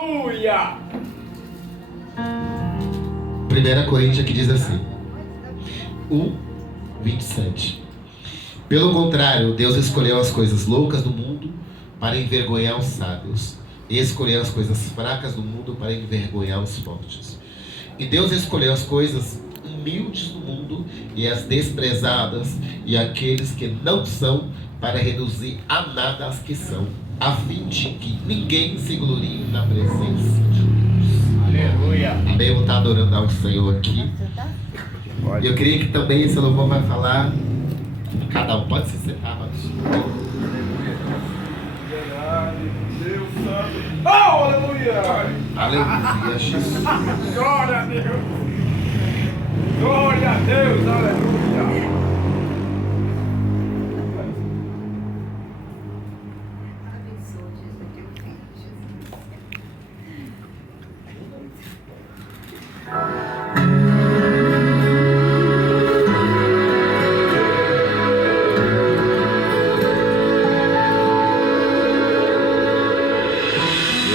Aleluia! 1 Coríntios aqui diz assim, 1:27. Pelo contrário, Deus escolheu as coisas loucas do mundo para envergonhar os sábios, e escolheu as coisas fracas do mundo para envergonhar os fortes. E Deus escolheu as coisas humildes do mundo e as desprezadas e aqueles que não são, para reduzir a nada as que são, a fim de que ninguém se glorie na presença de Deus. Aleluia! Amém? Eu vou estar adorando ao Senhor aqui. E eu queria que também esse louvor vai falar com cada um. Pode se sentar, mas... Deus santo! Oh, aleluia! Aleluia, Jesus. Glória a Deus! Glória a Deus! Aleluia!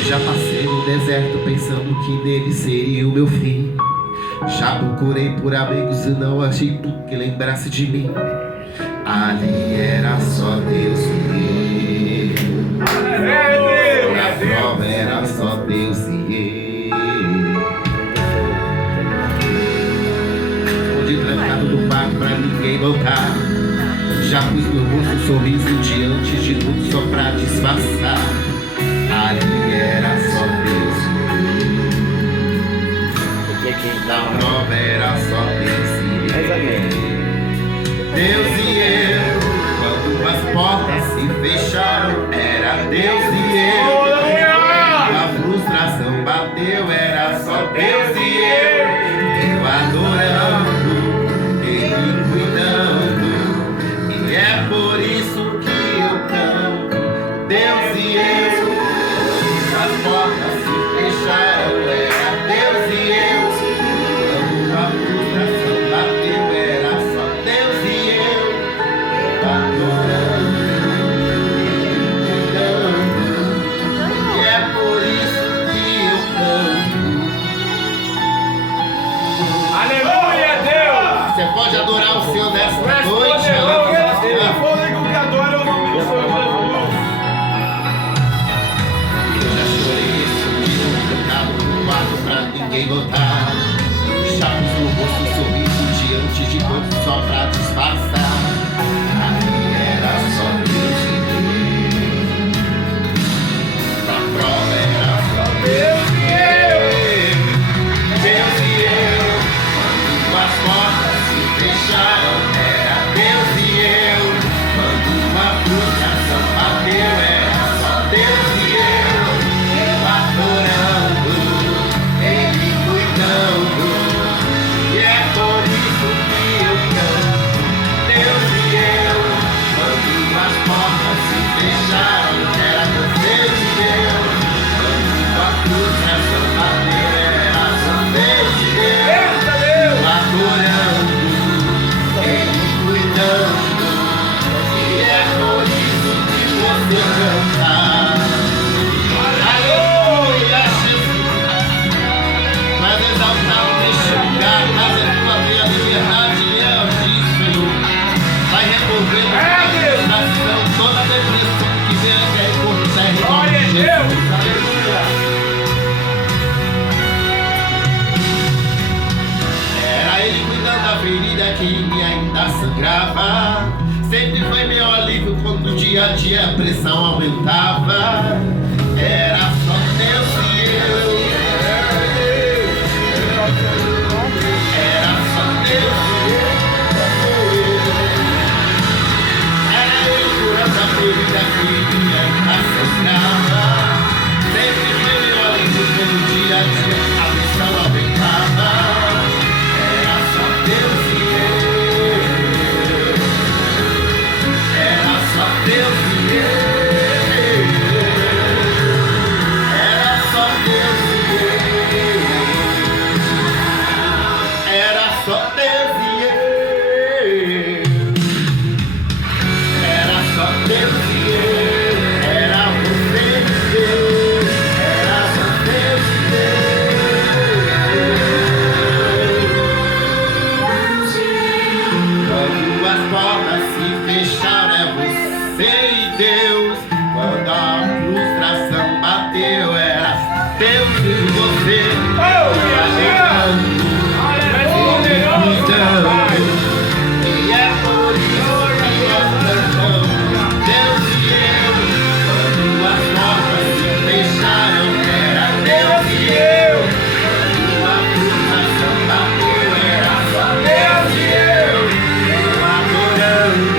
Já passei no deserto pensando que nele seria o meu fim. Já procurei por amigos e não achei tu que lembrasse de mim. Ali era só Deus e eu. A prova era só Deus e eu. Escondi trancado no quarto pra ninguém notar. Já pus meu rosto um sorriso diante de tudo só pra disfarçar. Ali era só Deus. Na prova era só Deus e eu. Deus e eu. Quando as portas se fecharam, era Deus e eu. Quando a frustração bateu, era só Deus e eu. Eu adorando, Ele cuidando. E é por isso que eu canto. Deus e eu. As portas se fecharam, era Deus e eu. Quando a frustração bateu, era só Deus e eu. Adorando, cuidando. E é por isso que eu canto. Aleluia, Deus! Você pode adorar o Senhor nessa Tu és noite. poderoso, Ele fôlego que adora o nome do Senhor Jesus. Eu já chorei esse dia, trancado no quarto pra ninguém notar. Já pus no rosto um sorriso diante de todos só pra disfarçar. Ali era só Deus e eu. A prova era só Deus e eu. Deus e eu. Quando as portas se fecharam, era Deus e eu. Quando uma frustração bateu, era só Deus e eu. Adorando, Ele cuidando. E é por isso que eu canto. Deus e eu. Quando as portas se fecharam, era Deus e eu. Quando a frustração bateu, era só Deus e eu. Eita, Deus! Adorando, Ele cuidando. E é por isso que você canta. Aleluia, Jesus. Mas exaltar o deixa lugar, mas é tua minha liberdade e é o diz, Senhor. Vai remover toda frustração, toda depressão que vem até cortar em nome Glória a de Deus! Jesus. Aleluia! Era Ele cuidando da ferida que em mim ainda sangrava. Sempre foi meu alívio quando dia a dia a pressão aumentava. Era só Deus e eu. Era só Deus e eu. Era Ele curando a ferida que em mim ainda sangrava. Sempre foi meu alívio quando dia a dia a pressão aumentava. Era só Deus e eu. Era só Deus e eu. você está chegando, e é por isso que nós cantamos. Deus e eu, quando as portas se fecharam, era Deus e eu. Quando a frustração bateu, era só Deus e eu. Adorando,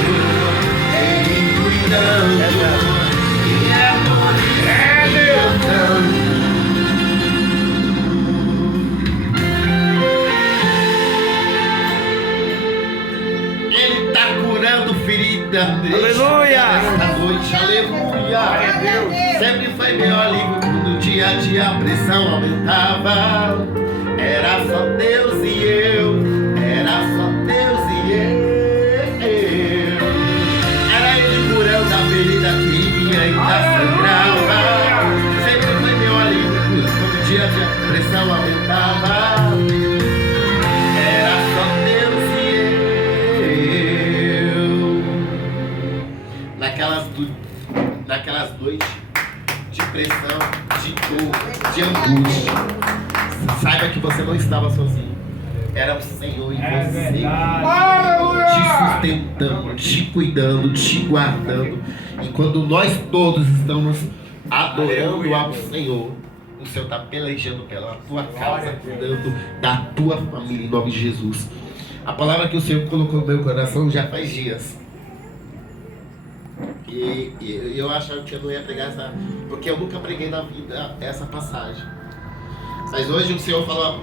Ele cuidando, e é por isso que eu canto. Ele está curando ferida. Aleluia! Esta noite, aleluia! Sempre foi meu alívio quando dia a dia a pressão aumentava. Era só Deus e eu. Era só Deus e eu. Era Ele curando a ferida que minha ainda sangrava. Sempre foi meu alívio quando dia a dia a pressão aumentava. Era só Deus e eu. Naquelas noites de pressão, de dor, de angústia, saiba que você não estava sozinho. Era o Senhor em você, te sustentando, te cuidando, te guardando. E quando nós todos estamos adorando ao Senhor, o Senhor está pelejando pela tua causa, cuidando da tua família, em nome de Jesus. A palavra que o Senhor colocou no meu coração já faz dias. E eu achava que eu não ia pregar essa, porque eu nunca preguei na vida essa passagem. Mas hoje o Senhor falou,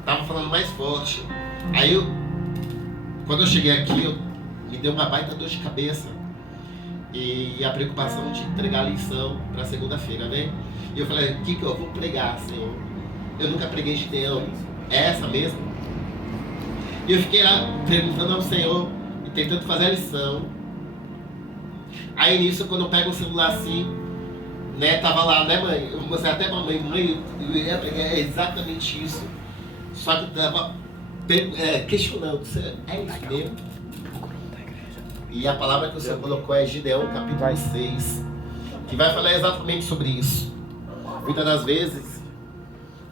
estava falando mais forte. Aí quando eu cheguei aqui, me deu uma baita dor de cabeça. E a preocupação de entregar a lição para segunda-feira, né? E eu falei, o que eu vou pregar, Senhor? Eu nunca preguei Gideão, é essa mesmo? E eu fiquei lá perguntando ao Senhor e tentando fazer a lição. Aí nisso, quando eu pego o celular assim, né, tava lá, né, mãe? Eu mostrei até pra mãe, eu ia pregar exatamente isso. Só que eu tava questionando, é isso mesmo? E a palavra que o Senhor colocou é Gideão, capítulo 6, que vai falar exatamente sobre isso. Muitas das vezes,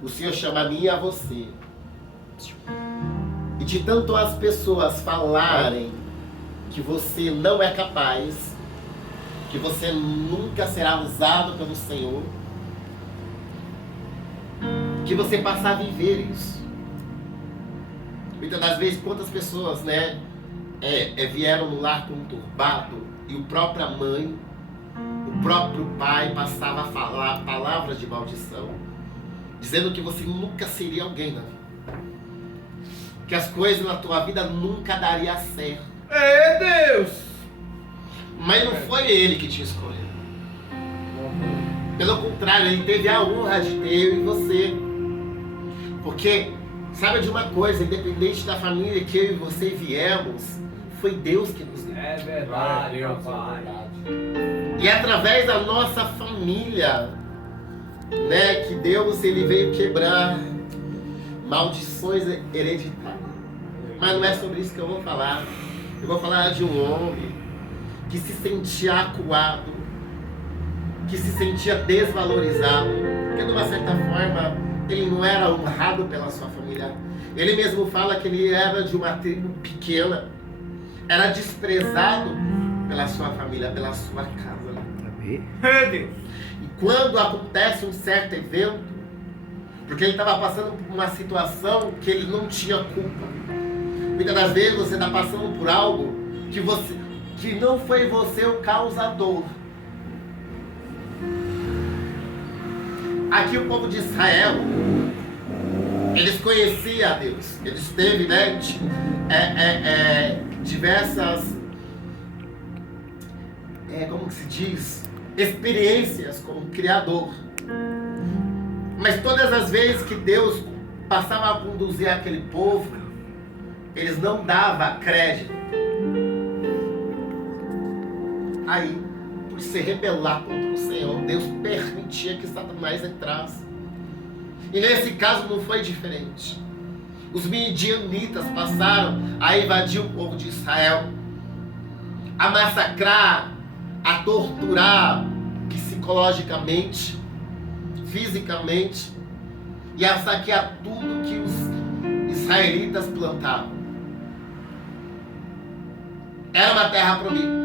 o Senhor chama a mim e a você. E de tanto as pessoas falarem que você não é capaz, que você nunca será usado pelo Senhor, que você passar a viver isso. Muitas das vezes, quantas pessoas, né, vieram no lar conturbado e a própria mãe, o próprio pai passava a falar palavras de maldição, dizendo que você nunca seria alguém na vida, que as coisas na tua vida nunca daria certo. É Deus! Mas não foi ele que te escolheu. Pelo contrário, ele teve a honra de ter eu e você. Porque, sabe de uma coisa, independente da família que eu e você viemos, foi Deus que nos deu. É verdade, Pai. E é através da nossa família, né, que Deus ele veio quebrar maldições hereditárias. Mas não é sobre isso que eu vou falar. Eu vou falar de um homem que se sentia acuado, que se sentia desvalorizado, porque de uma certa forma ele não era honrado pela sua família. Ele mesmo fala que ele era de uma tribo pequena, era desprezado pela sua família, pela sua casa. É Deus! E quando acontece um certo evento, porque ele estava passando por uma situação que ele não tinha culpa. Muitas das vezes você está passando por algo que não foi você o causador. Aqui o povo de Israel, eles conheciam a Deus. Eles teve, né, diversas, como que se diz, experiências com o Criador. Mas todas as vezes que Deus passava a conduzir aquele povo, eles não davam crédito. Aí, por se rebelar contra o Senhor, Deus permitia que Satanás entrasse. E nesse caso não foi diferente. Os midianitas passaram a invadir o povo de Israel, a massacrar, a torturar psicologicamente, fisicamente, ia saquear tudo que os israelitas plantavam. Era uma terra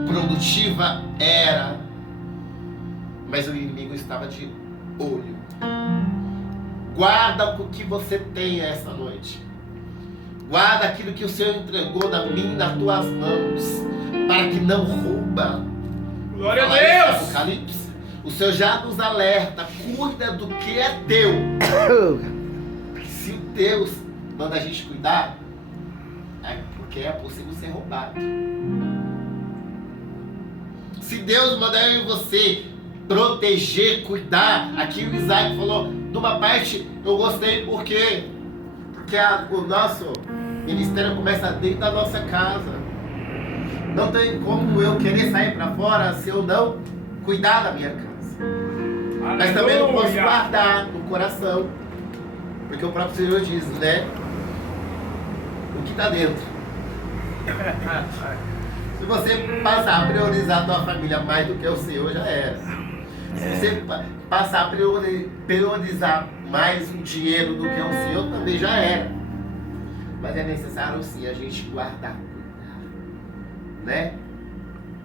produtiva? Era. Mas o inimigo estava de olho. Guarda o que você tem essa noite. Guarda aquilo que o Senhor entregou nas tuas mãos, para que não rouba. Glória a Deus! Apocalipse. O Senhor já nos alerta. Cuida do que é teu. Se Deus manda a gente cuidar, é porque é possível ser roubado. Se Deus mandar eu e você proteger, cuidar, aqui o Isaac falou, de uma parte eu gostei porque o nosso ministério começa dentro da nossa casa. Não tem como eu querer sair para fora se eu não cuidar da minha casa. Aleluia. Mas também não posso guardar no coração, porque o próprio Senhor diz, né? O que está dentro. Se você passar a priorizar a tua família mais do que o Senhor, já era. Se você passar a priorizar mais o dinheiro do que o Senhor, também já era. Mas é necessário sim a gente guardar, cuidar, né?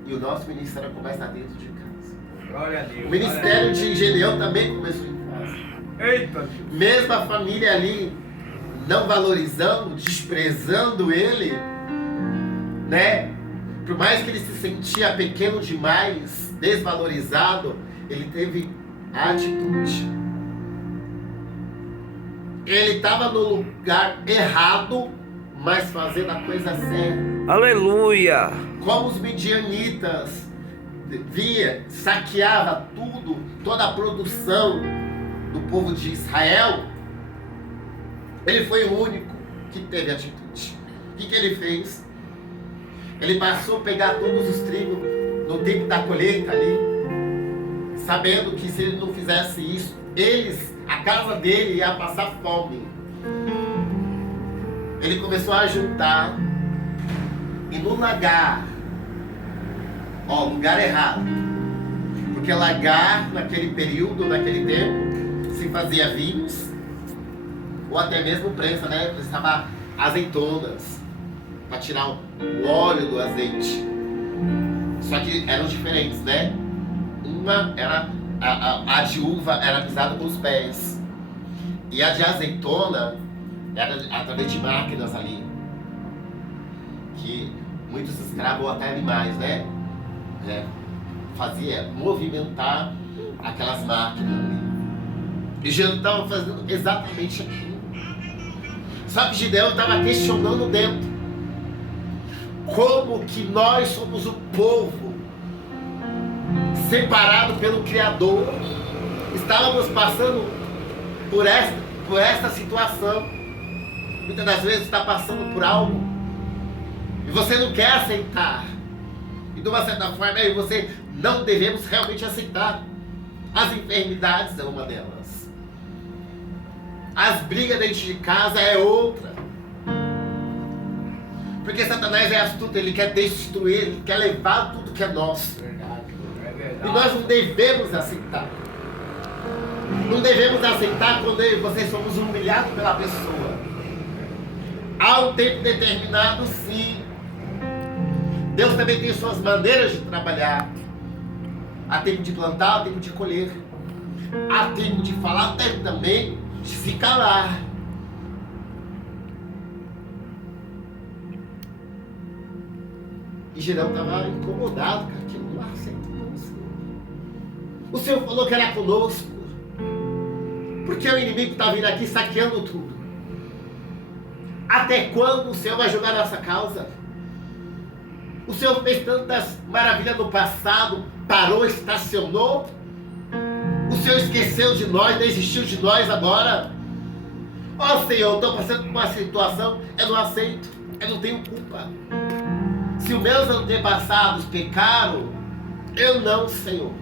E o nosso ministério começa dentro de casa. Glória a Deus. O ministério de Gedeão também começou em casa. Eita Deus. Mesmo a família ali não valorizando, desprezando ele, né? Por mais que ele se sentia pequeno demais, desvalorizado, ele teve atitude. Ele estava no lugar errado, mas fazendo a coisa certa. Aleluia! Como os midianitas saqueava tudo, toda a produção do povo de Israel, ele foi o único que teve atitude. O que ele fez? Ele passou a pegar todos os trigos no tempo da colheita ali, sabendo que se ele não fizesse isso, a casa dele ia passar fome. Ele começou a juntar, e no lagar, lugar errado, porque lagar naquele período, naquele tempo, se fazia vinhos, ou até mesmo prensa, né? Precisava azeitonas, para tirar o óleo do azeite. Só que eram diferentes, né? Uma era a de uva era pisada com os pés, e a de azeitona era através de máquinas ali, que muitos escravos ou até animais, né? Fazia movimentar aquelas máquinas ali. E Gideão estava fazendo exatamente aquilo. Só que Gideão estava questionando dentro. Como que nós somos o povo separado pelo Criador, estávamos passando por esta situação. Muitas das vezes está passando por algo e você não quer aceitar, e de uma certa forma você não devemos realmente aceitar. As enfermidades é uma delas, as brigas dentro de casa é outra. Porque Satanás é astuto, ele quer destruir, ele quer levar tudo que é nosso. E nós não devemos aceitar. Não devemos aceitar quando vocês somos humilhados pela pessoa. Há um tempo determinado, sim. Deus também tem suas maneiras de trabalhar. Há tempo de plantar, há tempo de colher. Há tempo de falar, há tempo também de se calar. E Gideão estava incomodado com aquilo, não aceita não, Senhor. O Senhor falou que era conosco. Porque o inimigo está vindo aqui saqueando tudo. Até quando o Senhor vai jogar nossa causa? O Senhor fez tantas maravilhas no passado, parou, estacionou. O Senhor esqueceu de nós, desistiu de nós agora. Senhor, estou passando por uma situação, eu não aceito, eu não tenho culpa. Se os meus antepassados pecaram, eu não, Senhor.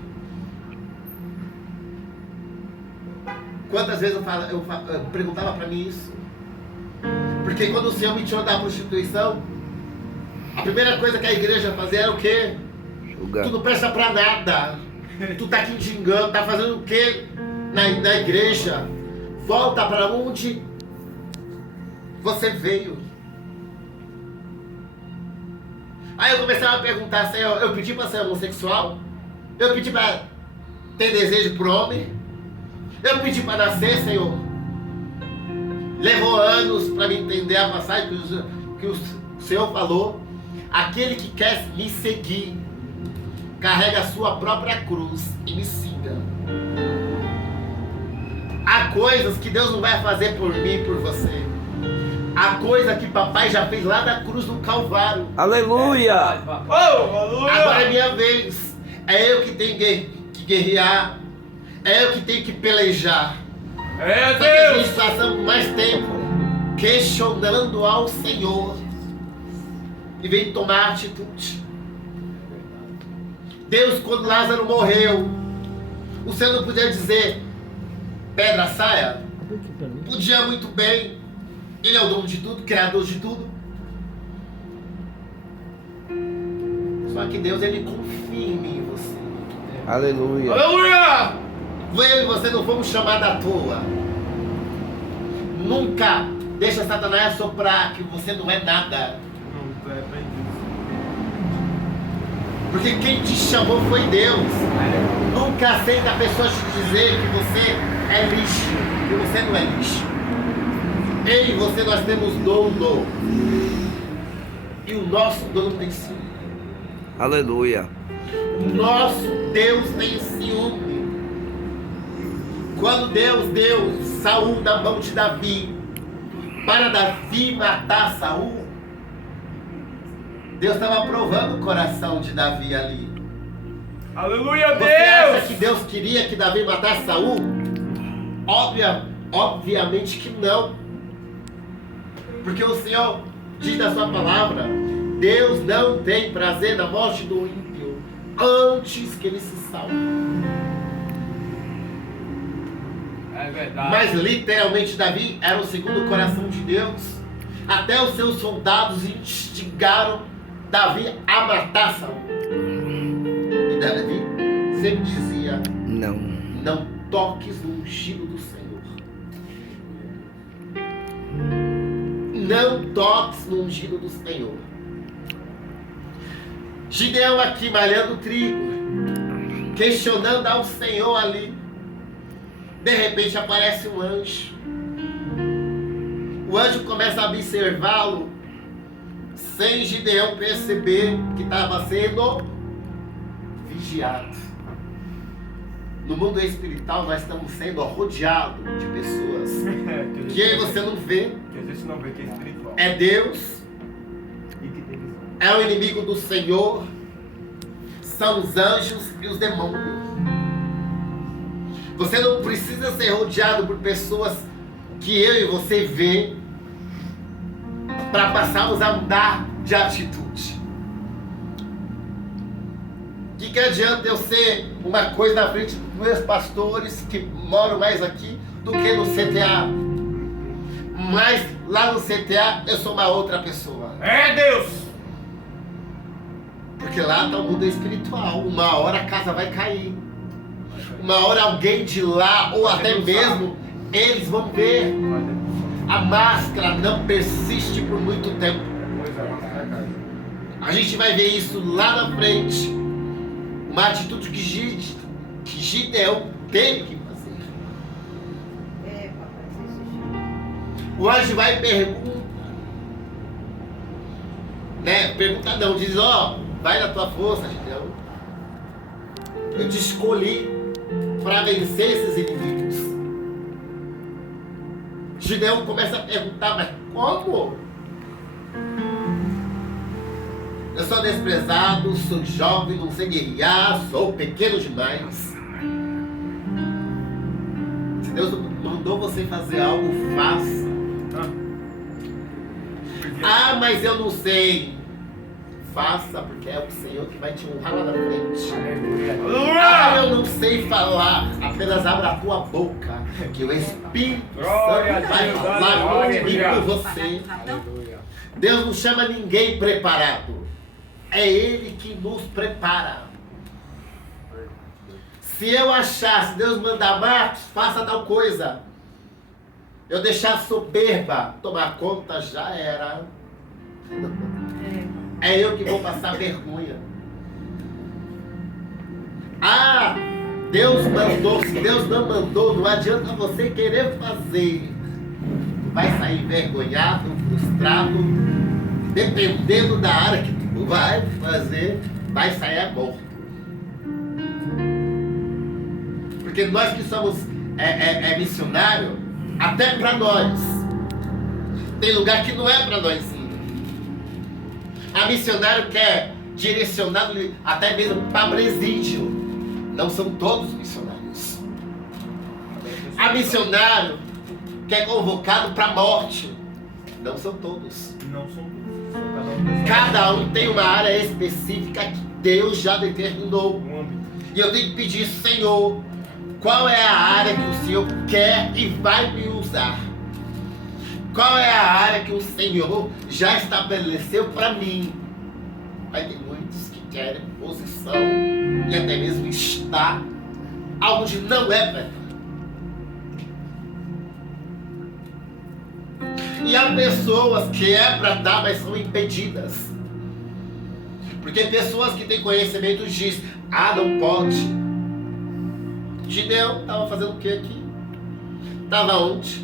Quantas vezes eu perguntava para mim isso? Porque quando o Senhor me tirou da prostituição, a primeira coisa que a igreja fazia era o quê? Tu não presta para nada. Tu tá aqui engano, tá fazendo o quê? na igreja. Volta para onde você veio. Aí eu começava a perguntar, Senhor, eu pedi para ser homossexual? Eu pedi para ter desejo por homem? Eu pedi para nascer, Senhor? Levou anos para me entender a passagem que o Senhor falou. Aquele que quer me seguir, carrega a sua própria cruz e me siga. Há coisas que Deus não vai fazer por mim e por você. Há coisa que papai já fez lá na cruz do Calvário. Aleluia! Agora é minha vez. É eu que tenho que guerrear. É eu que tenho que pelejar. Só que a gente passa mais tempo questionando ao Senhor e vem tomar atitude. Deus, quando Lázaro morreu, o Senhor não podia dizer pedra saia? Podia muito bem. Ele é o dono de tudo, criador de tudo. Só que Deus, ele confia em mim e você. Aleluia! Aleluia! Eu e você não fomos chamados à toa. Nunca deixa Satanás soprar que você não é nada. Porque quem te chamou foi Deus. Nunca aceita a pessoa te dizer que você é lixo, que você não é lixo. Eu e você, nós temos dono. E o nosso dono tem ciúme. Aleluia! O nosso Deus tem ciúme. Quando Deus deu Saul na mão de Davi, para Davi matar Saul, Deus estava provando o coração de Davi ali. Aleluia, Você Deus! acha que Deus queria que Davi matasse Saul? Obviamente que não. Porque o Senhor diz na sua palavra, Deus não tem prazer na morte do ímpio antes que ele se salve. É verdade. Mas literalmente Davi era o segundo coração de Deus. Até os seus soldados instigaram Davi a matar Saul. E Davi sempre dizia, não toques no ungido do Senhor. Não toques no ungido do Senhor. Gideão aqui malhando trigo, questionando ao Senhor ali. De repente aparece um anjo. O anjo começa a observá-lo, sem Gideão perceber que estava sendo vigiado. No mundo espiritual nós estamos sendo rodeados de pessoas que aí você não vê. Que a gente não vê que é espiritual. É Deus, é o inimigo do Senhor, são os anjos e os demônios. Você não precisa ser rodeado por pessoas que eu e você vê para passarmos a mudar de atitude. Que adianta eu ser uma coisa na frente dos meus pastores que moram mais aqui do que no CTA? Mas lá no CTA eu sou uma outra pessoa. É Deus! Porque lá está o mundo espiritual. Uma hora a casa vai cair. Uma hora alguém de lá, ou até mesmo, eles vão ver. A máscara não persiste por muito tempo. A gente vai ver isso lá na frente. Uma atitude que Gideão teve que fazer. O anjo vai perguntar, pergunta não, diz, vai na tua força, Gideão. Eu te escolhi para vencer esses inimigos. Gideão começa a perguntar, mas como? Eu sou desprezado, sou jovem, não sei guerrear, sou pequeno demais. Se Deus mandou você fazer algo, faça. Ah, mas eu não sei. Faça, porque é o Senhor que vai te honrar lá na frente. Ah, eu não sei falar. Apenas abra a tua boca, que o Espírito Santo vai falar comigo por você. Deus não chama ninguém preparado. É Ele que nos prepara. Se eu achar, se Deus mandar, Marcos, faça tal coisa, eu deixar a soberba tomar conta, já era. É eu que vou passar vergonha. Ah, Deus mandou. Se Deus não mandou, não adianta você querer fazer. Vai sair envergonhado, frustrado. Dependendo da área que tu vai fazer, vai sair morto. Porque nós que somos missionário, até para nós, tem lugar que não é para nós sim. A missionário quer direcionado até mesmo para presídio. Não são todos missionários. A missionário que é convocado para a morte. Não são todos. Não são todos. Cada um tem uma área específica que Deus já determinou. E eu tenho que pedir, Senhor, qual é a área que o Senhor quer e vai me usar? Qual é a área que o Senhor já estabeleceu para mim? Aí tem muitos que querem posição e até mesmo estar onde não é para estar. E há pessoas que é para dar, mas são impedidas. Porque pessoas que têm conhecimento dizem, não pode. Gideão estava fazendo o que aqui? Estava onde?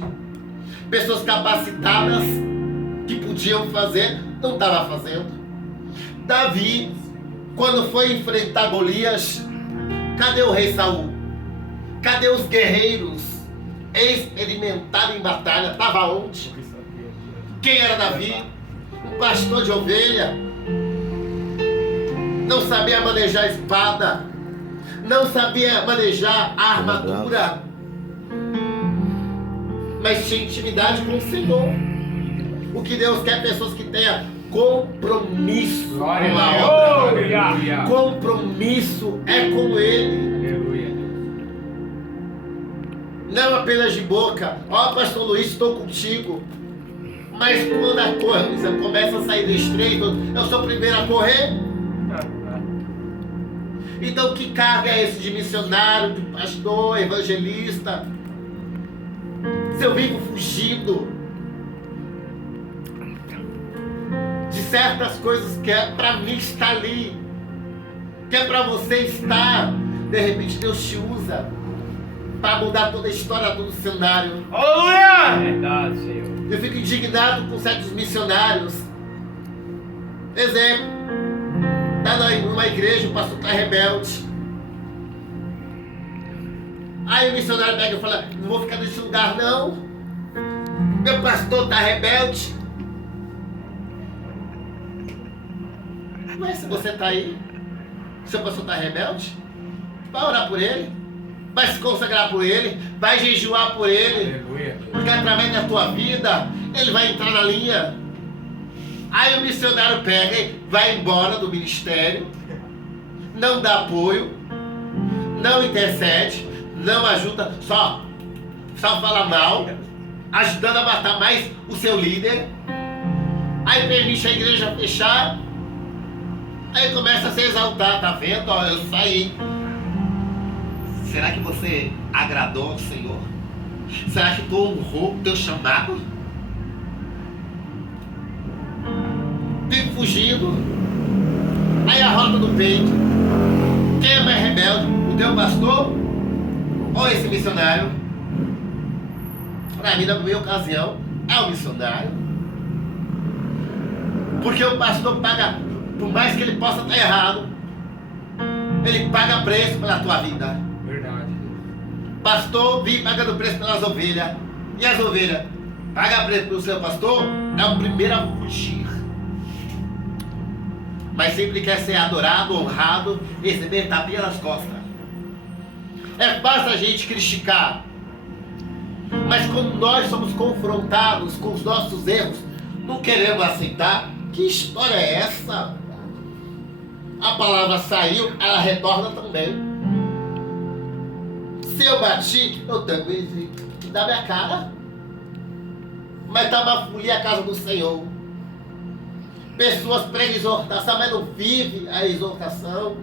Pessoas capacitadas que podiam fazer, não estava fazendo. Davi, quando foi enfrentar Golias, cadê o rei Saul? Cadê os guerreiros experimentados em batalha? Estava onde? Quem era Davi? Um pastor de ovelha. Não sabia manejar a espada. Não sabia manejar a armadura. Mas tinha intimidade com o Senhor. O que Deus quer é pessoas que tenham compromisso com a obra. Compromisso é com Ele. Não apenas de boca. Pastor Luiz, estou contigo. Mas quando a coisa começa a sair do estreito, eu sou o primeiro a correr. Então que carga é esse de missionário, de pastor, evangelista? Se eu vivo fugindo de certas coisas que é para mim estar ali, que é para você estar, de repente Deus te usa para mudar toda a história do cenário. Aleluia! Verdade, Senhor. Eu fico indignado com certos missionários. Exemplo, está numa igreja, o pastor está rebelde. Aí o missionário pega e fala, não vou ficar nesse lugar não. Meu pastor está rebelde. Mas se você está aí, seu pastor está rebelde, vai orar por ele, vai se consagrar por ele, vai jejuar por ele. Aleluia. Porque através da tua vida, ele vai entrar na linha. Aí o missionário pega e vai embora do ministério, não dá apoio, não intercede, não ajuda, só fala mal, ajudando a matar mais o seu líder. Aí permite a igreja fechar. Aí começa a se exaltar, tá vendo? Eu saí. Será que você agradou ao Senhor? Será que tu honrou o teu chamado? Vive fugindo. Aí a rota do peito. Quem é mais rebelde? O teu pastor? Ou esse missionário? Para mim, na minha ocasião, é o missionário. Porque o pastor paga, por mais que ele possa estar errado, ele paga preço pela tua vida. Verdade. Pastor vive pagando preço pelas ovelhas. E as ovelhas pagam preço pelo seu pastor, é o primeiro a fugir. Mas sempre quer ser adorado, honrado, receber tapinha nas costas. É fácil a gente criticar. Mas quando nós somos confrontados com os nossos erros, não queremos aceitar. Que história é essa? A palavra saiu, ela retorna também. Se eu bati, eu também vi da minha cara. Mas estava fui a casa do Senhor. Pessoas pregam exortação, mas não vivem a exortação.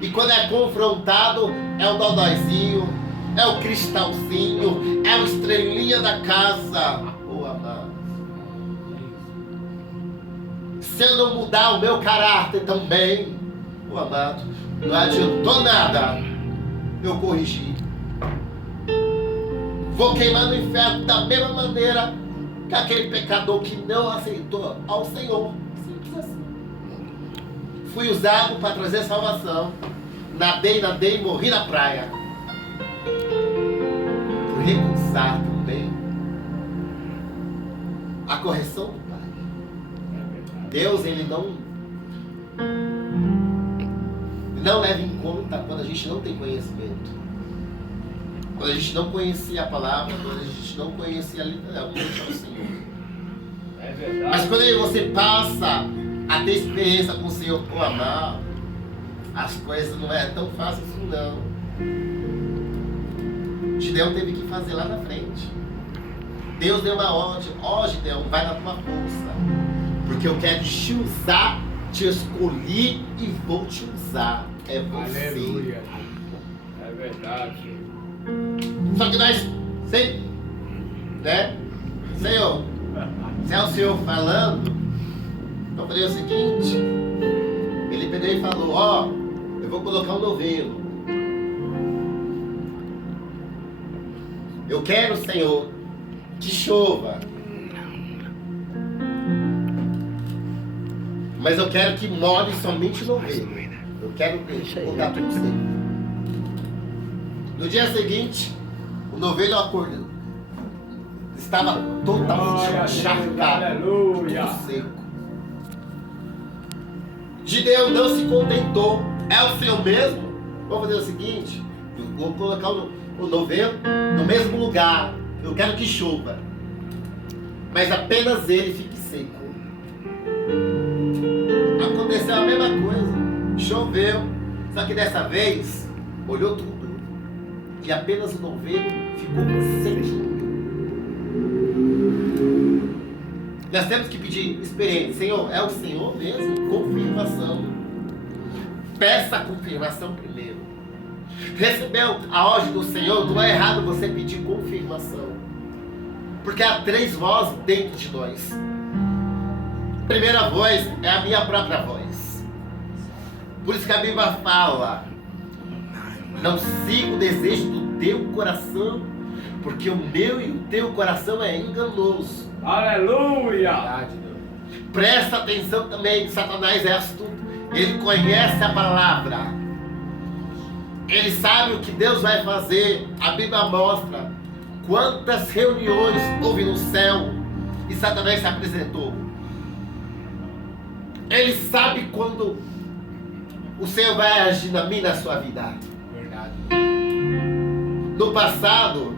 E quando é confrontado, é o dodóizinho, é o cristalzinho, é o estrelinha da casa. Oh, amado. Se eu não mudar o meu caráter também, oh, amado, não adiantou nada eu corrigir. Vou queimar no inferno da mesma maneira que aquele pecador que não aceitou ao Senhor. Simples assim. Fui usado para trazer salvação. Nadei, morri na praia. Por recusar também a correção do Pai. Deus, Ele não leva em conta quando a gente não tem conhecimento. Quando a gente não conhecia a palavra, quando a gente não conhecia literalmente ao Senhor. É verdade. Mas quando você passa a ter experiência com o Senhor, com amar, as coisas não é tão fácil assim não. Gideão teve que fazer lá na frente. Deus deu uma ordem: ó, Gideão, vai na tua força, porque eu quero te usar, te escolhi e vou te usar. É você. Aleluia. É verdade. Só que nós sempre, né? Senhor, se é o Senhor falando, eu falei o seguinte: ele pegou e falou: ó, eu vou colocar um novelo. Eu quero, Senhor, que chova, mas eu quero que molhe somente o novelo. Eu quero colocar tudo seco. No dia seguinte, o novelo acordou. Estava totalmente encharcado, Aleluia. tudo seco. Gideão não se contentou. É o Senhor mesmo? Vou fazer o seguinte: eu vou colocar o novelo no mesmo lugar. Eu quero que chova, mas apenas ele fique seco. Aconteceu a mesma coisa. Choveu, só que dessa vez molhou tudo e apenas o novelo ficou sequinho. Nós temos que pedir experiência. Senhor, é o Senhor mesmo? Confirmação. Peça a confirmação primeiro. Recebeu a ordem do Senhor, não é errado você pedir confirmação, porque há 3 vozes dentro de nós. A primeira voz é a minha própria voz. Por isso que a Bíblia fala: não siga o desejo do teu coração, porque o meu e o teu coração é enganoso. Aleluia. Presta atenção também, Satanás é astuto. Ele conhece a palavra. Ele sabe o que Deus vai fazer. A Bíblia mostra quantas reuniões houve no céu e Satanás se apresentou. Ele sabe quando o Senhor vai agir na minha e na sua vida. Verdade. No passado,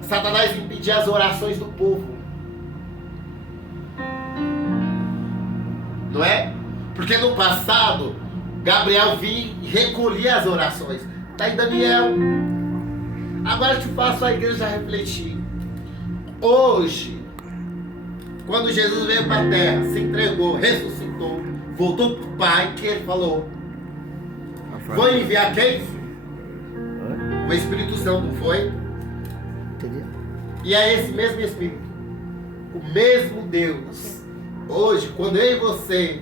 Satanás impedia as orações do povo. Não é? Porque no passado, Gabriel vinha e recolhia as orações. Está em Daniel. Agora eu te faço a igreja refletir. Hoje, quando Jesus veio para a terra, se entregou, ressuscitou, voltou para o Pai, que ele falou: vou enviar quem? O Espírito Santo, não foi? E é esse mesmo Espírito, o mesmo Deus. Hoje, quando eu e você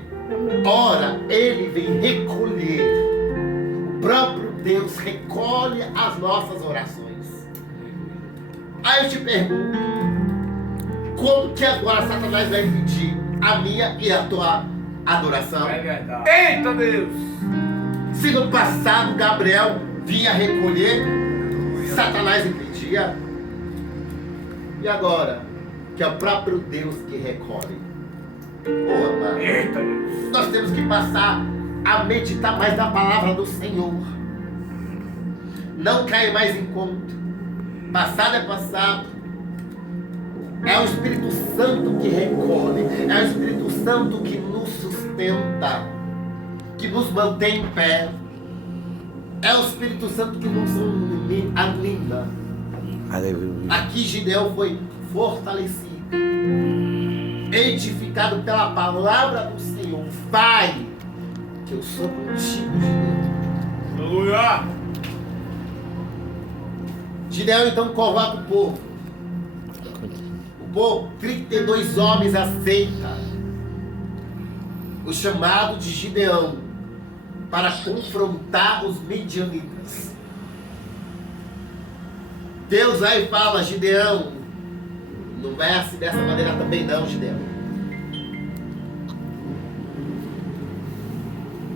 ora, Ele vem recolher. O próprio Deus recolhe as nossas orações. Aí eu te pergunto: como que agora Satanás vai pedir a minha e a tua adoração? É verdade. Eita Deus! Se no passado Gabriel vinha recolher, Satanás impedia. E agora, que é o próprio Deus que recolhe. Oh, amado, Eita Deus. nós temos que passar a meditar mais na palavra do Senhor. Não cair mais em conta. Passado é passado. É o Espírito Santo que recolhe. É o Espírito Santo que nos sustenta, que nos mantém em pé. É o Espírito Santo que nos anima. Aleluia. Aqui Gideão foi fortalecido, edificado pela palavra do Senhor. Vai, que eu sou contigo, Gideão. Aleluia. Gideão então convoca o povo. O povo, 32 homens aceita o chamado de Gideão para confrontar os midianitas. Deus aí fala, Gideão, não vai assim dessa maneira também não, Gideão.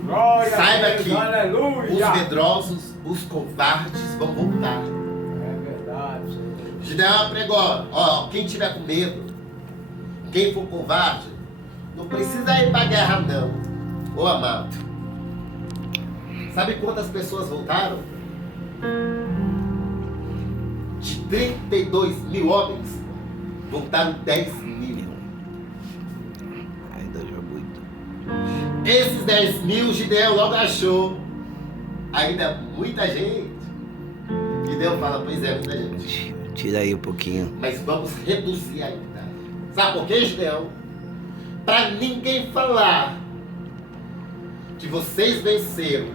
Glória Saiba a Deus, que aleluia. os medrosos, os covardes vão voltar. É verdade, Senhor. Gideão pregou, ó, quem tiver com medo, quem for covarde, não precisa ir para a guerra não. Ô amado, sabe quantas pessoas voltaram? De 32 mil homens, voltaram 10 mil. Ainda já muito. Esses 10 mil, Gideão logo achou. Ainda muita gente. Gideão fala, pois é, muita gente. Tira aí um pouquinho. Mas vamos reduzir ainda. Sabe por quê, Gideão? Para ninguém falar que vocês venceram